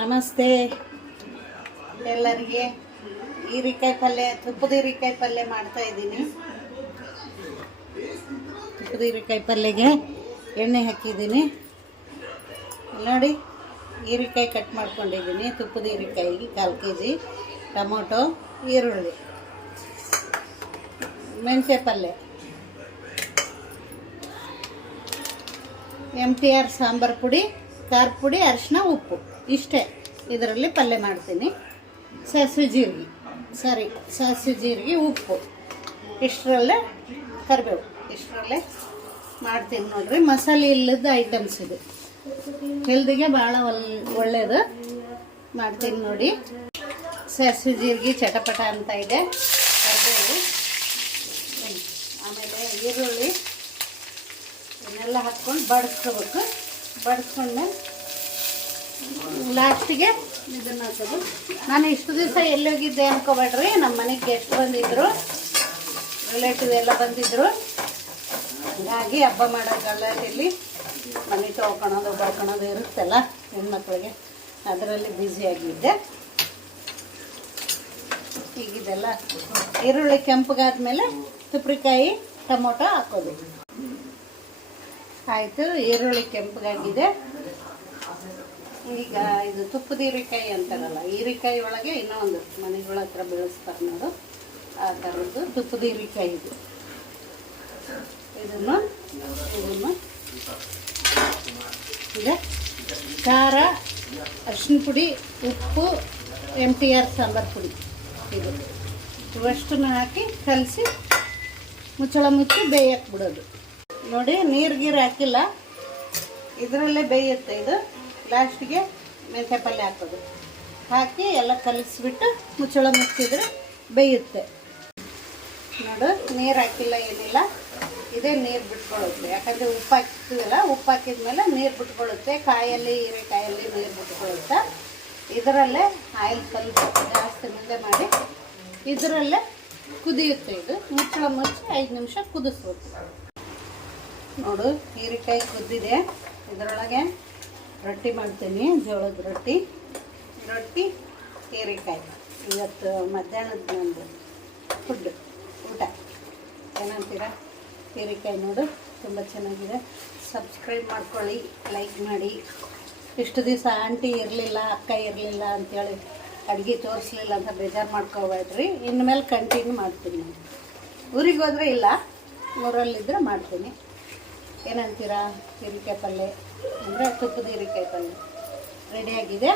ನಮಸ್ತೆ ಎಲ್ಲರಿಗೆ. ಹೀರೆಕಾಯಿ ಪಲ್ಯ, ತುಪ್ಪದ ಹೀರೆಕಾಯಿ ಪಲ್ಯ ಮಾಡ್ತಾ ಇದ್ದೀನಿ. ತುಪ್ಪದ ಹೀರೆಕಾಯಿ ಪಲ್ಯಗೆ ಎಣ್ಣೆ ಹಾಕಿದ್ದೀನಿ ನೋಡಿ. ಹೀರೆಕಾಯಿ ಕಟ್ ಮಾಡ್ಕೊಂಡಿದ್ದೀನಿ. ತುಪ್ಪದ ಹೀರೆಕಾಯಿಗೆ 1/4 kg, ಟೊಮೊಟೊ, ಈರುಳ್ಳಿ, ಮೆಣಸೆ ಪಲ್ಯ, MTR ಸಾಂಬಾರು ಪುಡಿ, ಖಾರ ಪುಡಿ, ಅರಿಶಿನ, ಉಪ್ಪು, ಇಷ್ಟೇ ಇದರಲ್ಲಿ ಪಲ್ಯ ಮಾಡ್ತೀನಿ. ಸಾಸಿವೆ ಜೀರಿಗೆ, ಉಪ್ಪು, ಇಷ್ಟರಲ್ಲೇ ಕರಿಬೇವು, ಇಷ್ಟರಲ್ಲೇ ಮಾಡ್ತೀನಿ ನೋಡ್ರಿ. ಮಸಾಲೆ ಇಲ್ಲದ ಐಟಮ್ಸ್ ಇದು, ಹೆಲ್ದಿಗೆ ಭಾಳ ಒಳ್ಳೆಯದು. ಮಾಡ್ತೀನಿ ನೋಡಿ. ಸಾಸಿವೆ ಜೀರಿಗೆ ಚಟಪಟ ಅಂತ ಇದೆ. ಕರಿಬೇವು, ಆಮೇಲೆ ಈರುಳ್ಳಿ ಇವನ್ನೆಲ್ಲ ಹಾಕ್ಕೊಂಡು ಬಡಿಸ್ಕೋಬೇಕು. ಬಡಿಸ್ಕೊಂಡು ಲಾಸ್ಟಿಗೆ ಇದನ್ನು ಹಾಕೋದು. ನಾನು ಇಷ್ಟು ದಿವಸ ಎಲ್ಲೋಗಿದ್ದೆ ಅನ್ಕೋಬೇಡ್ರಿ. ನಮ್ಮ ಮನೆಗೆ ಗೆಸ್ಟ್ ಬಂದಿದ್ದರು, ರಿಲೇಟಿವ್ ಎಲ್ಲ ಬಂದಿದ್ದರು. ಹಾಗಾಗಿ ಹಬ್ಬ ಮಾಡೋ ಗಲಾಟೆಯಲ್ಲಿ ಮನೆ ತೊಳ್ಕೊಳೋದು ಬಳ್ಕೊಳೋದು ಇರುತ್ತಲ್ಲ ಹೆಣ್ಮಕ್ಳಿಗೆ, ಅದರಲ್ಲಿ ಬ್ಯುಸಿಯಾಗಿದ್ದೆ. ಹೀಗಿದೆಲ್ಲ ಈರುಳ್ಳಿ ಕೆಂಪಗಾದ್ಮೇಲೆ ತುಪ್ರಿಕಾಯಿ, ಟೊಮೊಟೊ ಹಾಕೋದು. ಆಯಿತು, ಈರುಳ್ಳಿ ಕೆಂಪಗಾಗಿದೆ. ಈಗ ಇದು ತುಪ್ಪದ ಹೀರೆಕಾಯಿ ಅಂತಾರಲ್ಲ, ಹೀರೆಕಾಯಿ ಒಳಗೆ ಇನ್ನೂ ಒಂದು ಮನೆಗಳ ಹತ್ರ ಬೆಳೆಸ್ತಾರೆ ನೋಡು, ಆ ಥರದ್ದು ತುಪ್ಪದ ಹೀರೆಕಾಯಿ ಇದು. ಇದನ್ನು ಈಗ ಖಾರ, ಅರಿಶಿನ ಪುಡಿ, ಉಪ್ಪು, MTR ಸಾಂಬಾರು ಪುಡಿ, ಇದು ಇವಷ್ಟನ್ನು ಹಾಕಿ ಕಲಸಿ ಮುಚ್ಚಳ ಮುಚ್ಚಿ ಬೇಯಕ್ಕೆ ಬಿಡೋದು ನೋಡಿ. ನೀರು ಹಾಕಿಲ್ಲ, ಇದರಲ್ಲೇ ಬೇಯುತ್ತೆ ಇದು. ಲಾಸ್ಟಿಗೆ ಮೆಂತ್ಯ ಪಲ್ಯ ಹಾಕೋದು, ಹಾಕಿ ಎಲ್ಲ ಕಲಿಸ್ಬಿಟ್ಟು ಮುಚ್ಚಳ ಮುಚ್ಚಿದ್ರೆ ಬೇಯುತ್ತೆ ನೋಡು. ನೀರು ಹಾಕಿಲ್ಲ, ಏನಿಲ್ಲ, ಇದೇ ನೀರು ಬಿಟ್ಕೊಳ್ಳುತ್ತೆ. ಯಾಕಂದರೆ ಉಪ್ಪು ಹಾಕ್ತೀವಲ್ಲ, ಉಪ್ಪು ಹಾಕಿದ್ಮೇಲೆ ನೀರು ಬಿಟ್ಕೊಳ್ಳುತ್ತೆ. ಕಾಯಲ್ಲಿ ಹೀರೆಕಾಯಲ್ಲಿ ನೀರು ಬಿಟ್ಕೊಳ್ಳುತ್ತೆ. ಇದರಲ್ಲೇ ಆಯಿಲ್ ಸ್ವಲ್ಪ ಜಾಸ್ತಿ ಮುಂದೆ ಮಾಡಿ ಇದರಲ್ಲೇ ಕುದಿಯುತ್ತೆ ಇದು. ಮುಚ್ಚಳ ಮುಚ್ಚಿ 5 ನಿಮಿಷ ಕುದಿಸ್ಬೇಕು ನೋಡು. ಹೀರೆಕಾಯಿ ಕುದ್ದಿದೆ. ಇದರೊಳಗೆ ರೊಟ್ಟಿ ಮಾಡ್ತೀನಿ, ಜೋಳದ ರೊಟ್ಟಿ, ಹೀರೆಕಾಯಿ. ಇವತ್ತು ಮಧ್ಯಾಹ್ನದ ನಂದು ಊಟ ಏನಂತೀರ? ಹೀರೆಕಾಯಿ ನೋಡು, ತುಂಬ ಚೆನ್ನಾಗಿದೆ. ಸಬ್ಸ್ಕ್ರೈಬ್ ಮಾಡ್ಕೊಳ್ಳಿ, ಲೈಕ್ ಮಾಡಿ. ಇಷ್ಟು ದಿವಸ ಆಂಟಿ ಇರಲಿಲ್ಲ, ಅಕ್ಕ ಇರಲಿಲ್ಲ ಅಂಥೇಳಿ ಅಡುಗೆ ತೋರಿಸ್ಲಿಲ್ಲ ಅಂತ ಬೇಜಾರು ಮಾಡ್ಕೋಬೇಡ್ರಿ. ಇನ್ಮೇಲೆ ಕಂಟಿನ್ಯೂ ಮಾಡ್ತೀನಿ. ಊರಿಗೆ ಹೋದರೆ ಇಲ್ಲ, ಊರಲ್ಲಿದ್ದರೆ ಮಾಡ್ತೀನಿ. ಏನಂತೀರಾ? ಹೀರೆಕಾಯಿ ಪಲ್ಯ ಅಂದರೆ ತುಪ್ಪದ ಹೀರೆಕಾಯಿ ಪಲ್ಯ ರೆಡಿಯಾಗಿದೆ.